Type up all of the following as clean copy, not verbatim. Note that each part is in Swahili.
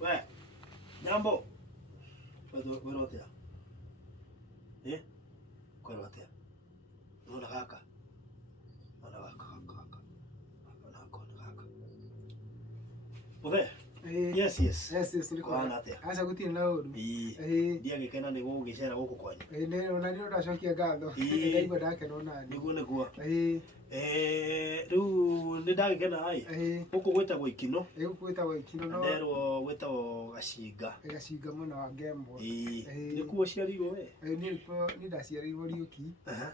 We, jambo. Wewe rotea. Kwa rotea. Unaona kaka? Unaona kaka. Obe. Yes. Nilikuwa natia. Acha gutire na uru. Dia gikena ni gugicera guku kwanyu. Ne ona ni ndacokia ngatho. Ndaigua ndakena ona ni. Niguo niguo. Riu ni ndagikena hai. Guku gwitagwo Ikinu. Guku gwitagwo Ikinu no. Nderwo gwitagwo Gacinga. Gacinga mwana wa Gembo. Ni kuo ciarirwo we. Ni ndaciarirwo Riuki.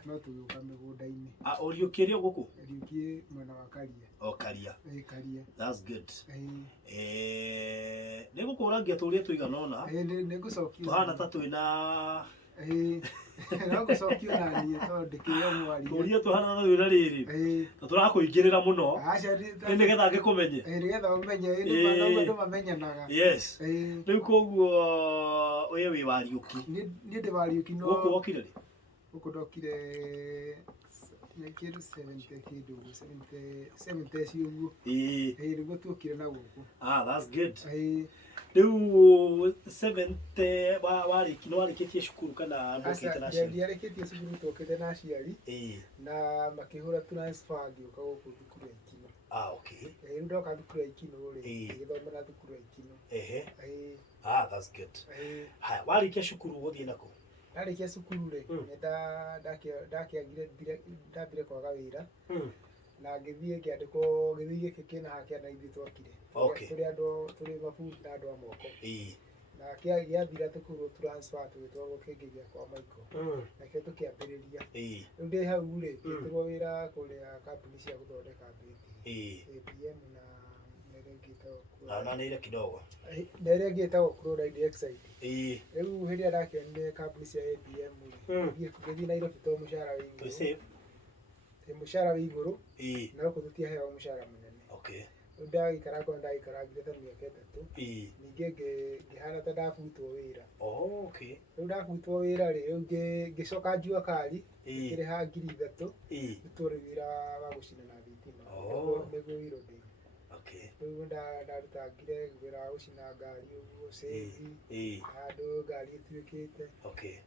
No tugiuka migunda-ini. Riuki rio guku? Riuki mwana wa Karia. Karia. Karia. That's good. Nego kurangia turia tuigana ona. Nego cokia. Tuhana ta twina no gucokio na niĩ tondũ kĩyo mwari. Turia tuhana na wĩra rĩrĩ. Na tũrakũingĩrĩra mũno. Nĩgetha ngĩkũmenye. Nĩgetha ũmenye andũ mamenyanaga. Yes. Rĩu koguo ũyũ wĩ wa Riuki. Niĩ ndĩ wa Riuki no. Gũkũ wokire rĩ? Gũkũ ndokire kĩndũ 70 kĩndũ 70 ciũguo. Nĩguo tuokire na gũkũ. That's good. Rĩu 70 warĩkĩtie cukuru kana ndokĩte na aciari? Ndiarĩkĩtie cukuru tokĩte na aciari. Na makĩhũra transfer ngĩũka gũkũ thukuru ya Ikinu. Okay. Rĩu ndoka thukuru ya Ikinu rĩ, ngĩthomera thukuru ya Ikinu. That's good. Haya, warĩkia cukuru gũthiĩ nakũ? Ndarĩkia cukuru rĩ, ndambire kwaga wĩra. Na ngĩthiĩ ngĩandĩkwo gĩthiĩ gĩkĩ kĩna hakĩana ithuĩ twokire. Tũrĩ andũ tũrĩ mabundi na andũ a moko. Na gĩathira tũkĩhũrwo transfer tũgĩtwarwo kĩngĩ gĩa kwa Michael. Nakĩo tũkĩambĩrĩria. Rĩu ndĩ hau rĩ, ngĩtũrwo wĩra kũrĩa kambuni cia gũthondeka mbĩti. ABM na nĩire kidogo. Nĩire ngĩtagwo Chloride Exide. Rĩu hĩndĩ ĩrĩa ndakĩonire kambuni cia ABM rĩ, ngĩthiĩ Nairobi tondũ mũcara wĩ igũrũ. Mũcara wĩ igũrũ. Na gũkũ tũtiaheagwo mũcara mũnene. Rĩu ndagĩikarangire ta mĩaka ĩtatũ. Ningĩ ngĩhana ta ndabutwo wĩra. Rĩu ndabutwo wĩra rĩ, rĩu ngĩcoka njua kari ngĩrĩha 3,000 nĩtũrĩ wĩra wa gũcina na thitima. Nĩguo wĩra ndĩ. Rĩu ndarutangire wĩra wa gũcina ngari ũguo cĩnji, handũ ngari ĩtuĩkĩte,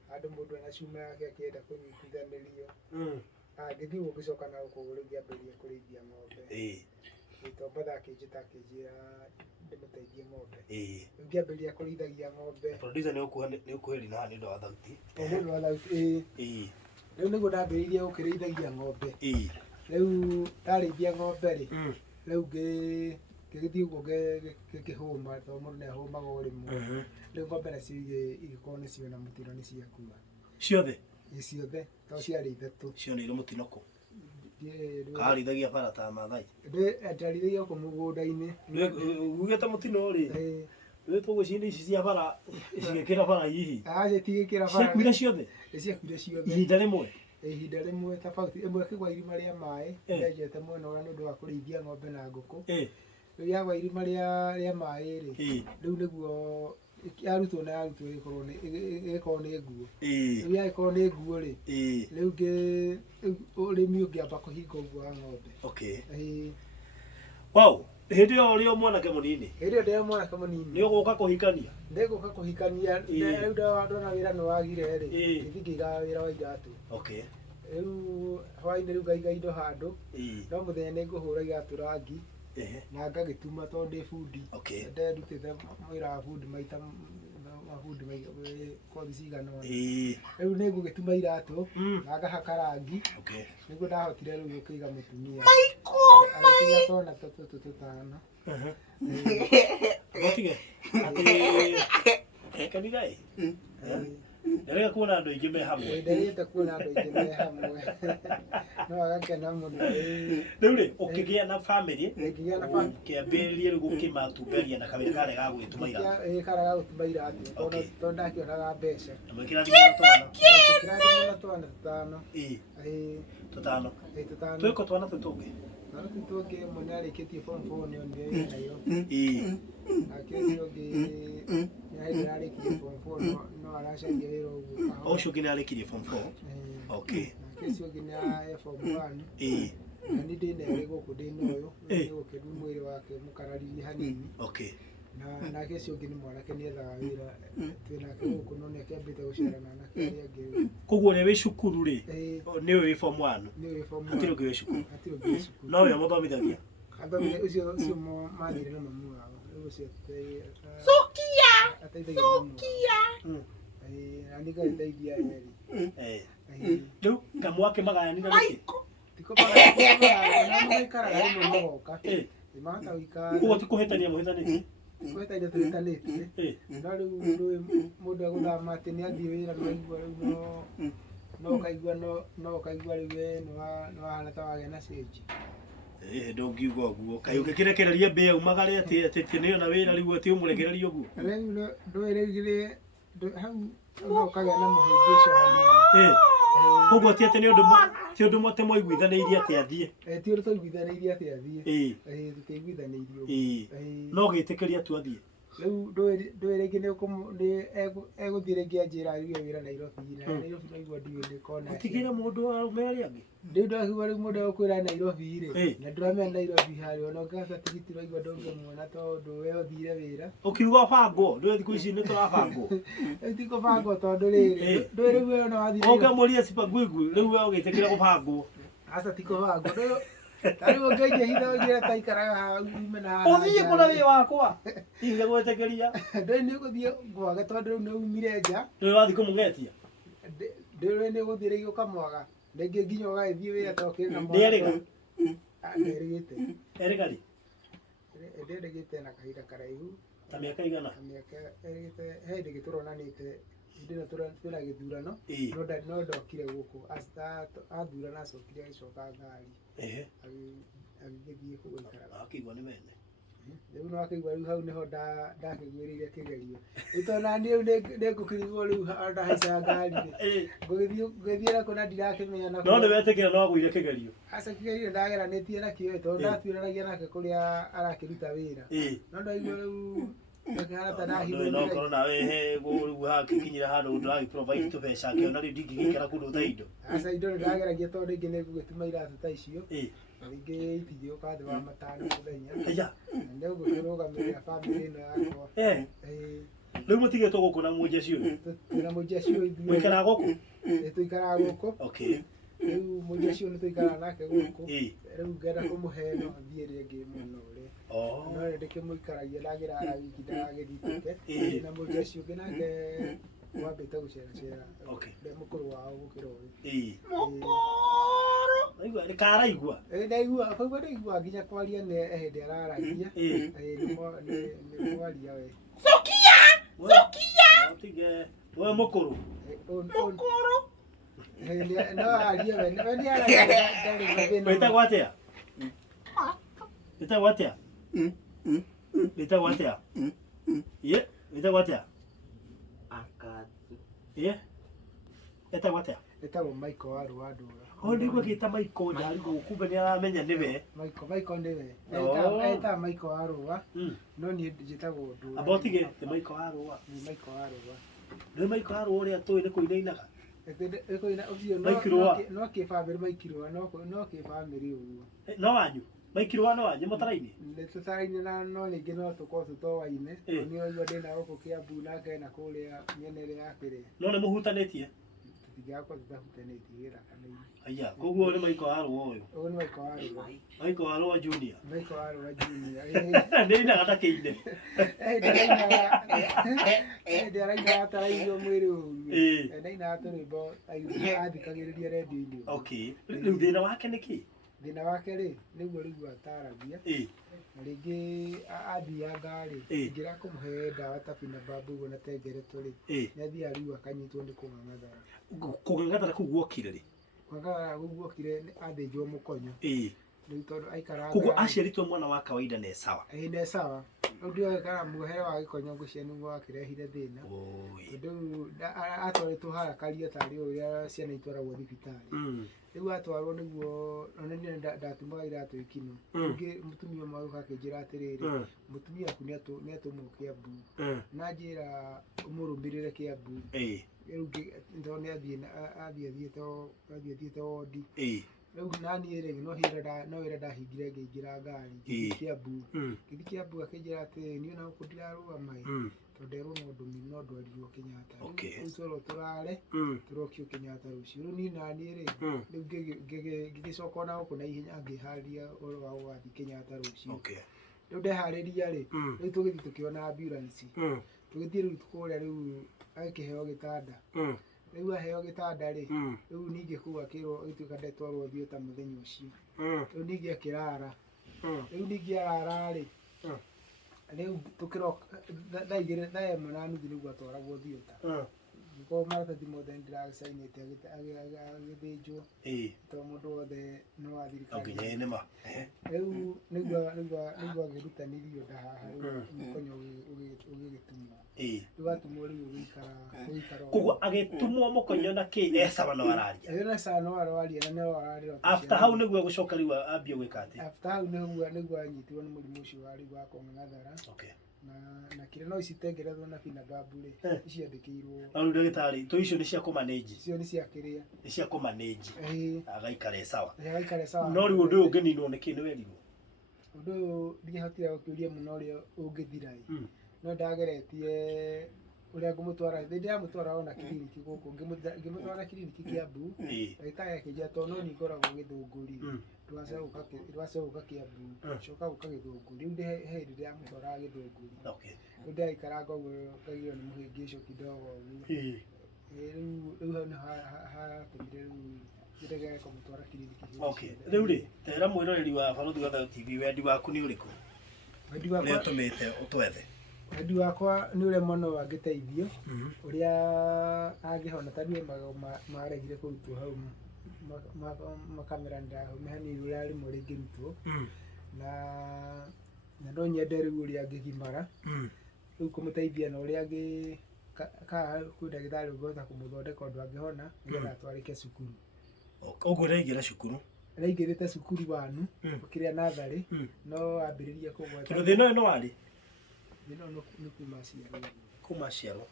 handũ mũndũ ena cuma yake akĩenda kũnyitithanĩrio. Ngĩthiĩ ũguo ngĩcoka na gũkũ rĩu ngĩambĩrĩria kũrĩithia ng'ombe. Gĩtombatha akĩnjĩta akĩnjĩra ndĩmũteithie ng'ombe. Rĩu ngĩambĩrĩria kũrĩithagia ng'ombe. Producer nĩ ũkũheri na nĩ ũndũ wa thauti. Nĩ ũndũ wa thauti. Rĩu nĩguo ndambĩrĩirie gũkĩrĩithagia ng'ombe. Rĩu ndarĩithia ng'ombe rĩ, rĩu ngĩgĩthiĩ ũguo ngĩkĩhũma tondũ mũndũ nĩahũmaga o rĩmwe. Rĩu ng'ombe nacio igĩkorwo nĩciona mũtino nĩciakua. Ciothe? Ciothe, tondũ ciarĩ ithatũ. Cioneire mũtino kũ? Karĩithagia bara ta Maathai? Ndarĩithagia gũkũ mũgũnda-inĩ. Ugĩte mũtino rĩ, tũgũciĩ ici cia bara cigĩkĩra bara hihi? Citigĩkĩra bara. Ciakuire ciothe? Ciakuire ciothe. Ihinda rĩmwe? Ihinda rĩmwe tofauti. Ĩmwe ĩkĩgwa irima rĩa maĩ, ndenjete mwena ũrĩa nĩ ũndũ wa kũrĩithia ng'ombe na ngũkũ. Rĩu yagwa irima rĩa maĩ rĩ, rĩu nĩguo yarutwo na yarutwo ĩgĩkorwo nĩ nguo. Rĩu yagĩkorwo nĩ nguo rĩ, rĩu ũrĩmi ũngĩamba kũhinga ũguo wa ng'ombe. Wow, hĩndĩ ĩyo ũrĩ o mwanake mũnini? Hĩndĩ ĩyo ndĩ o mwanake mũnini. Nĩ ũgũka kũhikania? Ndĩgũka kũhikania. Rĩu ndona wĩra nĩwagire rĩ, ngĩthiĩ ngĩiga wĩra wa iratũ. Rĩu hwaĩ-inĩ rĩu ngaiga indo handũ, no mũthenya nĩngũhũra iratũ rangi na ngagĩtuma tondũ ndĩ bundi. Ndendutĩte wĩra wa bundi maita kothi cigana ũna. Rĩu nĩngũgĩtuma iratũ na ngahaka rangi, nĩguo ndahotire rĩu gũkĩiga mũtumia. Agĩtigia twana tũtũ tũtano. Gotige? Kanitha ĩ? Ndarĩga kuona andũ aingĩ me hamwe. Ndarĩte kuona andũ aingĩ me hamwe. No agakena mũno. Rĩu rĩ, ũkĩgĩa na family, kĩambĩrĩria rĩu gũkĩmatumberia na kawĩra karĩa ga gwĩtuma iratũ. Karĩa ga gũtuma iratũ tondũ ndakĩonaga mbeca. Na mwĩkĩrathimwo na twana? Tũkĩrathimwo na twana tũtano. Tũtano? Tũtano. Twĩko twana tũu tũngĩ? Twana tũu tũngĩ ĩmwe nĩarĩkĩtie form 4 nĩonire wĩra nayo. Nake ũcio ũngĩ nĩarĩkirie form 4 no aracaria wĩra ũguo. Ũcio ũngĩ nĩarĩkirie form 4? Nake ũcio ũngĩ nĩ form 1. Na niĩ ndĩ nerĩ gũkũ ndĩ na ũyũ, nĩgũkĩru mwĩrĩ wake mũkararirie hanini. na kesho ngini mwanake ni ethaga wira twina guku no ni akiambite gucerana na kiri angi koguo ni wi cukuru ri ni wi form 1 ni wi form 1 atiro ngi cukuru atiro no yo muthomithagia athomi ucio mathire na mamu wao ucio Sokia andika iteithia eri riu kamwake magayanira niki tiko na mwikara rimwe mogoka imata wika koguo tikuhetania muhetania kweta tuitanite no riu mundu aguthama ati ni athie wira no kaigua riu no hana ta wage na stage ndongiuga uguo kai ukikirekereria mbia umagare ati ni ona wira riu ati umurekereria uguo riu ndweregire hau no kagea na muhingisho hanini koguo ati ni undu mote moiguithaniirie ati athie ti undu twaiguithaniirie ati athie tutaiguithaniirie no gitikiria tu athie riu ndweregire ni eguthire ngianjira aruge wira Nairobi Nairobi no igua ndiwe kona utigire mundu arume ari angi ndiu ndahigua riu mundu akwira Nairobi ri na ndramenya Nairobi hari ona ngasa tigiti no igua ndongemuona tondu we uthire wira ukiuga bango ndu thiku ici ni turabango tiko bango tondu riri ndwirigu ona wathire oga muria sipaguigu riu we ugitikira kubango asa tiko bango Tariu ngeje hitha ngira taikaraga ha umena uthie kuna wi wakwa inge gwetekeria ndeni guthie gwaga tondu ni umire nja ni wathi kumungetia ndeni guthire gioka mwaga ndenge nginyo gaithie wira tokire na mwaga nderega nderigite erigari nderigite na kahinda karaihu ta miaka igana miaka erigite hindi gituronanite ndina twina githurano no ndokire guku athurana acokire agicoka ngari agithie kuguikara akigwa ni mene riu no akigwa riu hau niho ndakigwirire kigerio itona niu ndengukirigwo riu ndahaica ngari ngugithie na kuna ndirakimenya na no ni wetekera no agwire kigerio aca kigerio ndageranitie na kio tondu ndatuiranagia nake kuria arakiruta wira no ndaigua riu no korwo nawe he riu hakikinyira handu nduragi provide tubeca akiona riu ndingigikara kundu ta indo aca indo ndageragia tondu ingi ningugituma iratu ta icio ringi itigio kathi wa matano muthenya ndio gukirugamirira family ino yakwa riu mutigetwo guku na munjeci uyu na munjeci uyu mwikara guku tuikara guku riu munjeci uyu tuikara nake guku riu ngenda kumuhe no athie ringi muno ri no ndikimuikaragia ndagira wiki ndagithitite na munjeci ungi nake wambite guceracera ndi mukuru wao gukira uyu aigua ni karaigua ndaigua kwa ndaigua nginya kwaria ne hindi araragia ni mwaria we Sokia tige we mukuru no aria we ni aragia wita gwatia wita gwatia wita gwatia ye wita gwatia akatu ye eta gwatia eta Michael wa Rwanda ndigwa gita Michael ndari gukumbe ni aramenya niwe Michael ndiwe eta Michael wa Rwanda no ni njitagwo ndu abotige te Michael wa Rwanda ni Michael wa Rwanda ni Michael wa Rwanda uria toi ni kuinainaga ekuina obio no ke family Michael no ke family uguo no wanyu Michael no wanyu mutaraini ni tutaraini na no ningi no tukotu towaine ni oigwa ndina guku Kiambu nake na kuria nyenere yakire no ni muhutanitie titigakwa tutahutanitie wira kana aya koguo ni Michael wa Rwanda uyu ni Michael wa Rwanda Michael wa Rwanda junior Michael wa Rwanda junior ndina gata kiinde ndiraina ataraigwo mwiri uyu ndina aturimbo athikagiriria radio-ini riu thina wake niki thina wake ri niguo riu ataragia na ringi athia ngari ngira kumuhe ndawa ta pina babu na tengereto ri ni athia riu akanyitwo ni kung'ang'athara kuu guokire ri kwanga guokire athinjwo mukonyo riu tondu aikara koguo aciaritwo mwana wa kawaida ne sawa ne sawa ndio kana muhere wa gikonyo ngucia ni wakirehire thina ndu atwaritwo harakaria tari uria ciana itwaragwo thibitari riu atwarwo niguo onania ndatumaga iratu Ikinu ngi mutumia mwaruka akinjira atiriri mutumia aku ni atumwo Kiambu na njira umurumbirire Kiambu riu ndo ni athiete wodi Rĩu nani rĩ no ĩrĩa ndahingire ngĩingĩra ngari Kiambu gĩthiĩ Kiambu akĩnjĩra atĩ niĩ na gũkũ ndirarũgama tondũ nderwo no ndwarirwo Kenyatta rĩu tũrwo tũrare tũrokio Kenyatta rũciũ rĩu niĩ nani rĩ rĩu ngĩgĩcoka na gũkũ na ihenya ngĩharĩria ũhoro wa gũgathiĩ Kenyatta rũciũ rĩu ndeharĩria rĩ rĩu tũgĩthiĩ tũkĩona ambulance tũgĩthiĩ rĩu kũrĩa rĩu agĩkĩheo gĩtanda rĩu aheo gĩtanda rĩ rĩu ningĩ kũu akĩrwo gĩtuĩka ndetwarwo thieta mũthenya ũcio rĩu ningĩ akĩrara rĩu ningĩ arara rĩ rĩu tũkĩroka thaa 1:30 nĩguo atwaragwo thieta ngĩkorwo maratathi mothe nĩndĩragĩcainĩte agĩthĩnjwo tondũ mũndũ wothe no wa thirikari rĩu nĩguo agĩrutanirio nda haha mũkonyo ũgĩgĩtumwo rĩu atumwo rĩu ũgĩikara koguo agĩtumwo mũkonyo na kĩ ecawa no araria no araria na no araria after hau nĩguo gũcoka rĩu ambia gwĩka atĩ after hau nĩguo anyitirwo nĩ mũrimũ ũcio wa rĩu wa kũng'athara na kire no icitengerethwo na bina babu rĩ iciandĩkĩirwo na rĩu ndagĩtarĩ to icio nĩ cia kũmanage icio nĩ cia kĩrĩa nĩ cia kũmanage agaikare sawa no rĩu ũndũ ũyũ ũngĩninwo nĩ kĩ nĩ werirwo ũndũ ũyũ ndingĩhotire gũkĩũria mũno ũrĩa ũngĩthira no ndageretie ũrĩa ngũmũtwara ndĩramũtwara ona kiriniki gũkũ ngĩmũtwara kiriniki Kiambu ndagĩtarĩ akĩnjĩra tondũ no nĩ ngoragwo Gĩthũngũri ndwacoka Kiambu coka gũka Gĩthũngũri rĩu he hĩndĩ ndĩramũtwara Gĩthũngũri rĩu ndagĩkaranga ũguo ngagĩrwo nĩ mũhĩngĩco kidogo ũguo rĩu hau nĩ hatũmire rĩu ndĩrege kũmũtwara kiriniki rĩu rĩ tera mwĩroreri wa Barũthi wa Thayũ TV wendi waku nĩ ũrĩkũ nĩ ũtũmĩte ũtwethe wendi wakwa nĩ ũrĩa mwana ũyũ angĩteithio ũrĩa angĩhona ta niĩ maregire kũrutwo hau makamera ndahome hanini ũrĩa rĩmwe rĩngĩrutwo na no nyende rĩu ũrĩa angĩgimara rĩu kũmũteithia na ũrĩa kwĩ ndagĩtarĩ ũngĩhota kũmũthondeka ũndũ angĩhona nĩgetha atwarĩke cukuru ũguo araingĩra cukuru araingĩrĩte cukuru wanu ũkĩrĩa natharĩ no ambĩrĩria kũgweta tondũ thĩna ũyũ nĩ warĩ nĩ kuma ciarwo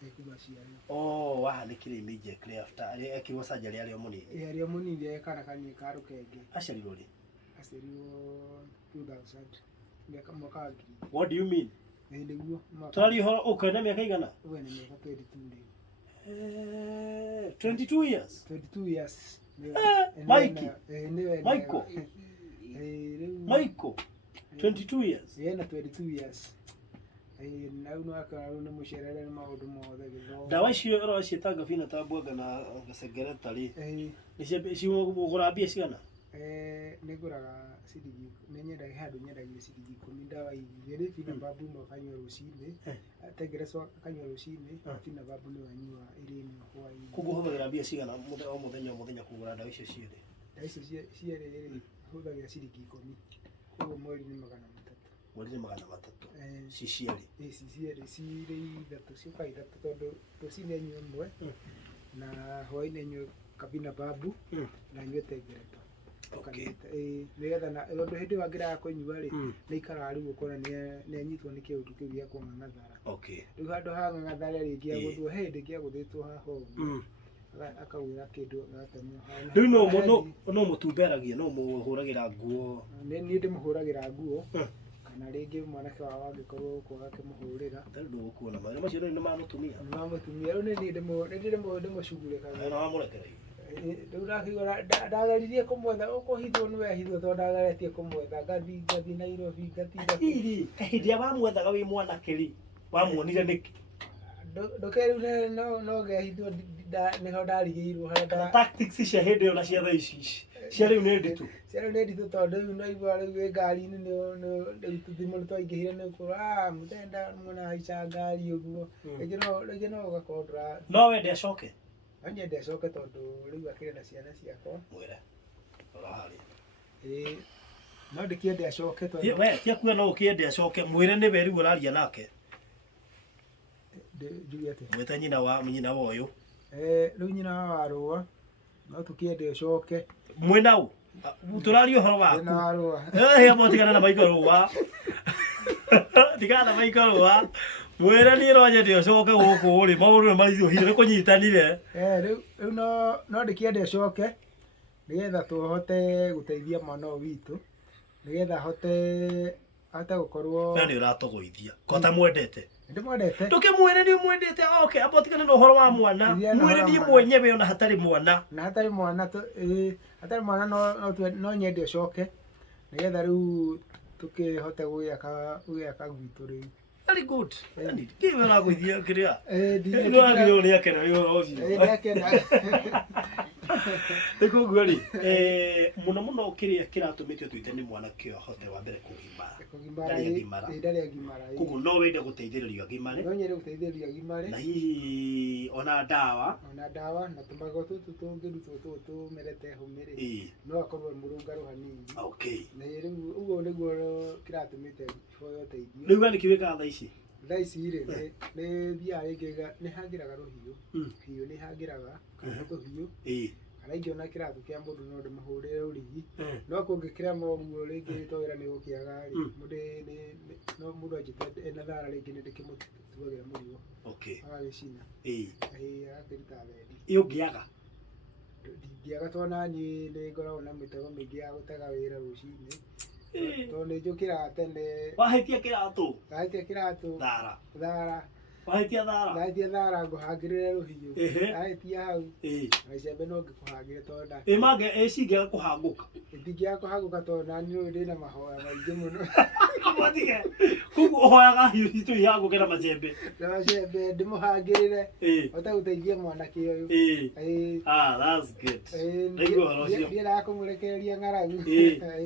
wahanĩkire immediately after ekirwo surgery arĩ o mũnini arĩ o mũnini ekana kanyũi ka rũkenge aciarirwo rĩ aciarirwo 2000 mwaka wa 2000 what do you mean nĩguo tũraria ũhoro ũkwenda mĩaka igana we nĩ mĩaka 22 22 years 22 years Michael 22 years yena 22 years nau no akara no mũcerere nĩ maũndũ mothe gĩthomo ndawa icio ũraciĩtanga bina ta mbwanga na gacengereta rĩ nĩ ciũgũra mbia cigana nĩngũraga ciringi nĩnyendaga handũ nyendagio ciringi 10 ndawa igĩrĩ bina babu no kanyua rũcinĩ atengereco kanyua rũcinĩ bina babu nĩ wanyua ĩrĩ ĩmwe hwaĩ-inĩ koguo hũthagĩra mbia cigana o mũthenya kũgũra ndawa icio cierĩ cierĩ hũthagĩra ciringi 10 koguo mweri nĩ 300 mweri nĩ 300 cierĩ cirĩ ithatũ cioka ithatũ tondũ rũcinĩ nyue ĩmwe na hwaĩ-inĩ nyue kabina babu na nyue tengereto nĩgetha tondũ hĩndĩ ĩyo angĩraga kũnyua rĩ nĩikaraga rĩu ũkona nĩanyitwo nĩ kĩũndũ kĩu gĩa kũng'ang'athara rĩu handũ ha ng'ang'athara rĩngĩ agũthwo he hĩndĩ ngĩagũthĩtwo haha ũguo akauĩra kĩndũ agatemwo rĩu no mũtumberagia no mũhũragĩra nguo niĩ ndĩmũhũragĩra nguo kana rĩngĩ mwanake wao angĩkorwo kwaga kĩmũhũrĩra ndũ gũkuona maũndũ macio nĩ mamũtumia rĩu nĩ ndĩmũcugurĩkaga na wamũrekereirie rĩu ndageririe kũmwetha ũkũhithwo nĩ wehithwo tondũ ndageretie kũmwetha ngathi Nairobi ngatinda hĩndĩ ĩrĩa wamwethaga wĩ mwanake rĩ wamuonire nĩkĩ ndũkerire no ngehithwo nĩho ndarigĩirwo tactics cia hĩndĩ ĩyo na cia thaa ici cia rĩu nĩ nditũ tondũ rĩu naigua rĩu wĩ ngari-inĩ rĩu tũthimo nĩtwaingĩhire nĩ ũkũrwo mũthenda mwena haica ngari ũguo rĩngĩ no ũgakorwo no wende acoke no nyende acoke tondũ rĩu akĩrĩ na ciana ciakwa mwĩre rora harĩa no ndĩkĩende acoke tondũ we tiakua no ũkĩende acoke mwĩre nĩ we rĩu ũraria nake mwĩte nyina wa ũyũ rĩu nyina wa Warũa no tũkĩende acoke mwĩna ũ tũraria ũhoro waku motigana na Michael Rũa tigana na Michael Rũa mwĩre niĩ no nyende acoke gũkũ rĩ maũndũ nĩ maritũhire nĩ kũnyitanire rĩu no ndĩkĩende acoke nigetha tuhote guteithia mwana witu nigetha hote gukorwo nani uratogoithia kota mwendete ndimwendete ndukimwire ni mwendete okay apotikana no horo wa mwana mwire ni mwenyewe ona hatari mwana na hatari mwana hatari mwana no nyende coke nigetha riu tukihote guyaka gwitu riu. Very good. Kiwe na gwithia kiria. Ndio agio ria kena yo ocio. Kena. Ndikuguri muno kiria kiratumitio twite ni mwanake hote wa mbere kugimara. Ndari gimara. Kugu no wende guteithiririo gimare. No nyende guteithiririo gimare. Na hihi ona dawa na tumago tutu merete humire. No akorwo murungaru hanini. Okay. Na riu ugo niguo kiratumite foyo teithio. Riu ni kiweka tha ici. Tha ici ri ni thia ingega ni hangiraga ruhiu. Hiu ni hangiraga kana tuhiu. Kana ingiona kiratu kia mundu no ndimahurire urigi. No kungikira moguo ringi twira ni gukiaga ri no mundu ajite ena thara ringi ni ndikimutwagira murigo. Okay. Agagicina. Akirita thendi. Iyo ngiaga ndingiaga twana ni ngoragwo na mitego mingi ya gutega wira rucini. To ni njukira tene. Wahitia kiratu. Thara. Wahitia thara. Wahitia thara nguhangirire ruhiu. Wahitia hau. Na icembe no ngikuhangire to nda. Mage cingiaga kuhanguka. Ndingiaga kuhanguka to nani ri ndina mahoya maingi muno. Kumatige. Kugu hoyaga hiu itu ihanguke na macembe. Na macembe ndimuhangirire. Otaguteithia mwanake uyu. That's good. Ndiguo horo cio. Ndira kumurekereria ng'aragu.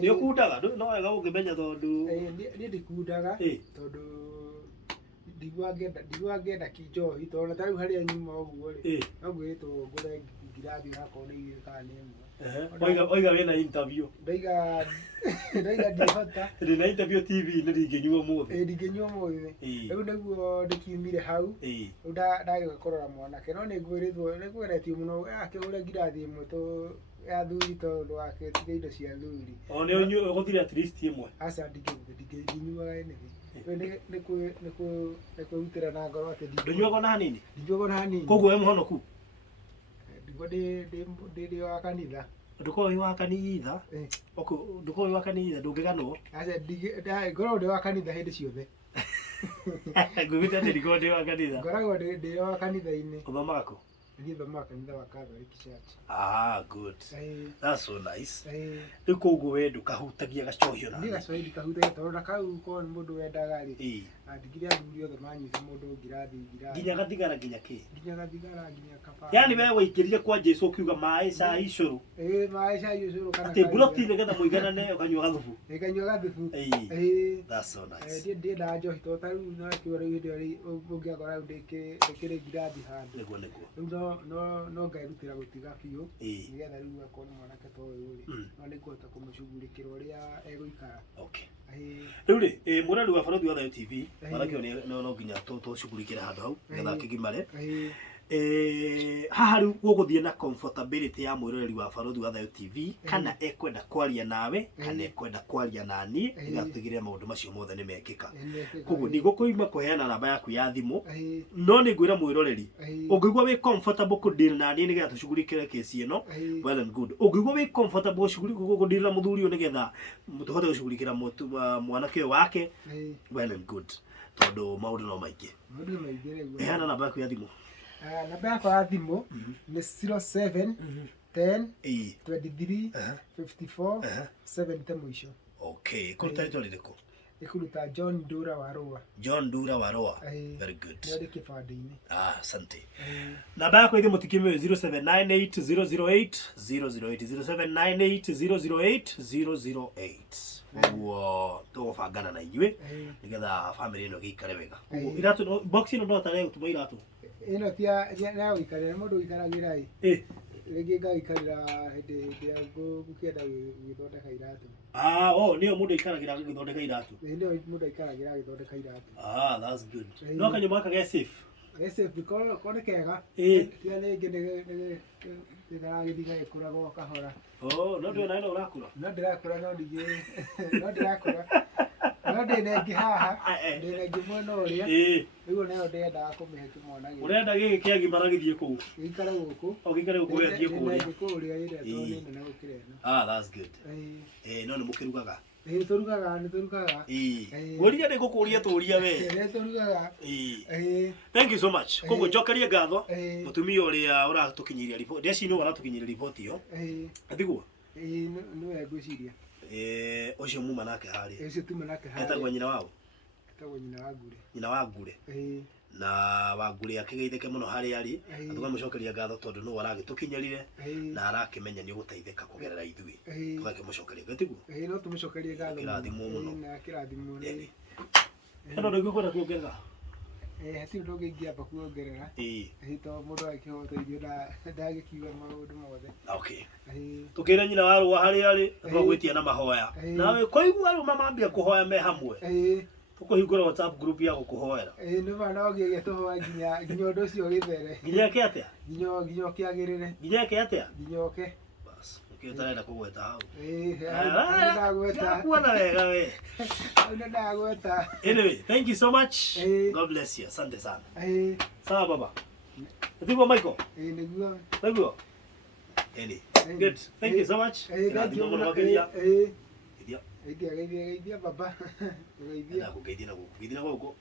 Ni ukundaga no wega ungimenya tondu. Ni ndikundaga tondu ndigwa ngenda kinjohi tondå ta rä u harä a nyuma å guo rä no gwä two ngå re ngirathi gakorwo nä igä kana nä ĩmwe oiga wä na interview ndaiga ndihota ndä na interview TV nä ringä nyua må thä ndingä nyua må thä rä u nä guo ndä kiumire hau rä u ndagä korora mwanake no nä ngwä rä two nä ngå geretie må no akä hå re ngirathi ä mwe ya thuri tondå wake tige indo cia thuri nä gå thire at least ä mwe aca ndingänyuaga nä nä kwä rutä ra na ngoro atä ndånyuagwo na hanini hanini koguo we må honoku ndigwo ndä wa kanitha ndåkorwo wä wa kanitha ndåkorwo wä wa kanitha ndå ngä ganwo ngoragwo ndä wa kanitha hä ndä ciothe ngwä te atä ndikorwo ndä wa kanitha ngoragwo ndä wa kanitha-inä å thomaga kå niĩ thomaga kanitha wa Catholic Church. Good. That's so nice. Rĩu koguo we ndũkahutagia gacohio na. Niĩ gacohio ndikahutagia tondũ na kau korwo nĩ mũndũ wendaga rĩ. Ndigire athuri othe manyita mũndũ ngirathi. Nginya gathigara nginya kĩ? Nginya gathigara nginya kaba. Yaani we waikĩrire kwa Jesu ukiuga maĩ cai cũrũ. Maĩ cai cũrũ kana. Atĩ buloti nĩgetha mũiganane ũkanyua gathubu. Nganyua gathubu. That's so nice. Ndiendaga njohi tondũ ta rĩu no kiuga rĩu hĩndĩ ĩyo ũngĩakora rĩu ndĩkĩrĩ ngirathi handũ. Nĩguo. No ngarutira gutiga biũ nigetha rĩu akorwo nĩ mwanake ta ũyũ rĩ no nĩ ngũhota kũmũcugurĩkĩra ũrĩa egũikara. Rĩu rĩ mũrori wa bũrũri wa Thayo TV mwanake ũyũ no nginya tũcugurĩkĩre handũ hau nĩgetha akĩgimare. Haha rĩu gũgũthiĩ na comfortability ya mwĩroreri wa bũrũri wa Thayo TV kana ekwenda kwaria nawe kana ekwenda kwaria naniĩ nĩgatũtigĩrĩre maũndũ macio mothe nĩ mekĩka. Koguo ndigũkũima kũheana namba yaku ya thimũ no nĩ ngwĩra mwĩroreri ũngĩigua wĩ comfortable kũdeal naniĩ nĩgetha tũcugurĩkĩre kesi ĩno well and good. Ũngĩigua wĩ comfortable kũdeal na mũthuri ũyũ nĩgetha tũhote gũcugurĩkĩra mwanake ũyũ wake well and good tondũ maũndũ no maingĩ. Heana namba yaku ya thimũ. Namba yakwa ya thimũ nĩ 07 10 23 54 70 mũico. Okay, kũruta rĩtwa rĩrĩkũ? Ikuruta John Ndura wa Rũa. John Ndura wa Rũa. Very good. Nĩ kĩbandĩ-inĩ. Asante. Namba yako ĩthĩ mũtikime 0798008008 0798008008. Ũguo tũgũbangana na inyuĩ nĩgetha family ĩno ĩgĩikare wega. Ũguo iratũ box ĩno no tarĩ gũtũma iratũ. Ĩno ti ya gũikarĩra mũndũ ũikaragĩra ĩ. Rĩngĩ ngaikarĩra hĩndĩ ĩrĩa ngũkĩenda gũgĩthondeka iratũ. Nĩyo mũndũ aikaragĩra gũgĩthondeka iratũ. Nĩyo mũndũ aikaragĩra gũgĩthondeka iratũ. That's good. No kanyũmba kagĩa safe. Safe korwo nĩ kega. Tiga rĩngĩ nĩgaragĩthiĩ gagĩkũraga o kahora. No ndĩrona ĩno ũrakũra. No ndĩrakũra no ndĩrakũra. no ndinengi haha ndinengi mwena uria niguo nayo ndenda kumihe kimwanagire urenda gigi kia gimara githie ku gikare guku gikare guku githie kuria kuria ire toni nene gukire no that's good no ni mukirugaga turugaga Guria ni gukuria turia we turugaga thank you so much koguo njokerie ngatho mutumia uria uratukinyiria report ndeci ni uratukinyiria report iyo athiguo no ngwiciria ucio mu Mwanake hari ucio tu Mwanake hari etagwo nyina wao etagwo nyina wa Ngure na wa Ngure akigeitheke muno hari ari tukamucokeria ngatho tondu no aragitukinyirire na arakimenya ni guteithika kugerera ithui tukakimucokeria gatiguo no tumucokerie ngatho kirathimo muno na kirathimo no ndigukwenda kuongerera hatirĩ ũndũ ũngĩ ingĩamba kuongerera to mũndũ akĩhoteithio ndagikiuga maũndũ mothe tukĩra nyina wa rũa harĩa arĩ twagwĩtia na mahoya nawe kũigua rũma mambia kũhoya me hamwe tũkũhingũra WhatsApp group ya gũkũhoera nĩ bana ũgĩgĩa tũhoya nginya ũndũ ũcio ũgĩthere nginya ke atĩa nginya ũkĩagĩrĩre nginya ke atĩa nginya ũke utarenda kugweta hau ndagweta kuona wega we ndagweta anyway thank you so much God bless you asante sana sawa baba ndivyo Michael niguo good thank you so much ndio mwana wakelia geithia baba geithia na guko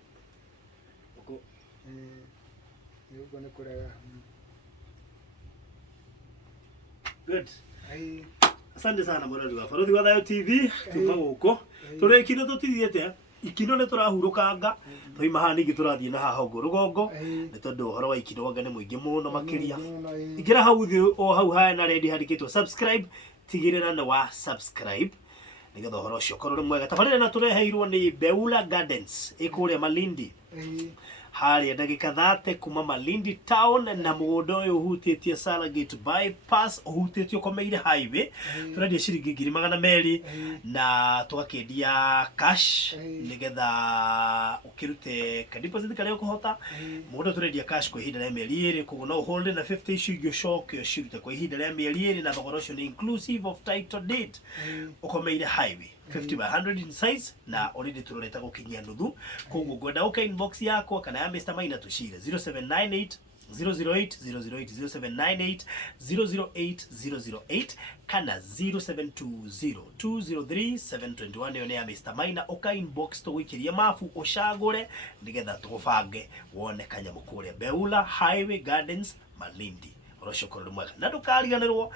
nĩ kũrega good asante sana mwarori wa Barũthi wa Thayũ TV tuma guko tũrĩ Ikinu tũtithiĩte Ikinu nĩ tũrahurũkanga tũima haha ningĩ tũrathiĩ na haha ũguo rũgongo nĩ tondũ ũhoro wa Ikinu wanga nĩ mũingĩ mũno makĩria ingĩra hau thĩ o hau haya na ready handĩkĩtwo subscribe tigĩrĩra nĩ wa subscribe nĩgetha ũhoro ũcio ũkorwo ũrĩ mwega tabarĩra na tũreheirwo nĩ Mbeca Gardens ĩkũrĩa Malindi harĩa ndagĩka 30 kuma Malindi town na mũgũnda ũyũ ũhutĩtie Salagate bypass ũhutĩtie ũkomeire highway tũrendia ciringi 200 na tũgakĩendia cash nĩgetha ũkĩrute ka deposit karĩa ũkũhota mũgũnda tũrendia cash kwa ihinda rĩa mĩeri 2 koguo no hold na 50 icio ingĩ ũcoke ũcirute kwa ihinda rĩa mĩeri 2 na thogora ũcio nĩ inclusive of title deed ũkomeire highway 50 by 100 in size na already turoreta gukinyia nuthu koguo gwenda uka inbox yakwa kana ya Mr. Maina tushire 0798 008 008 kana 0720203721 yo ne ya Mr. Maina uka inbox to wikiria mafu ushagure nigetha tugubange wone kanyamu kuria Mbeca Highway Gardens Malindi orosho korwo mwega na ndukariganirwo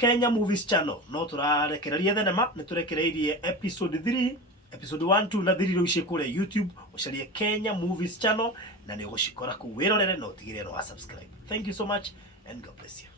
Kenya Movies Channel no turarekereria thenema nĩ turekereirie episode 3 episode 1 2 na 3 rĩu kũrĩa YouTube ucarie Kenya Movies Channel na nĩ ũgũcikora kũu wĩrorere no tigĩrĩra no subscribe. Thank you so much and God bless you.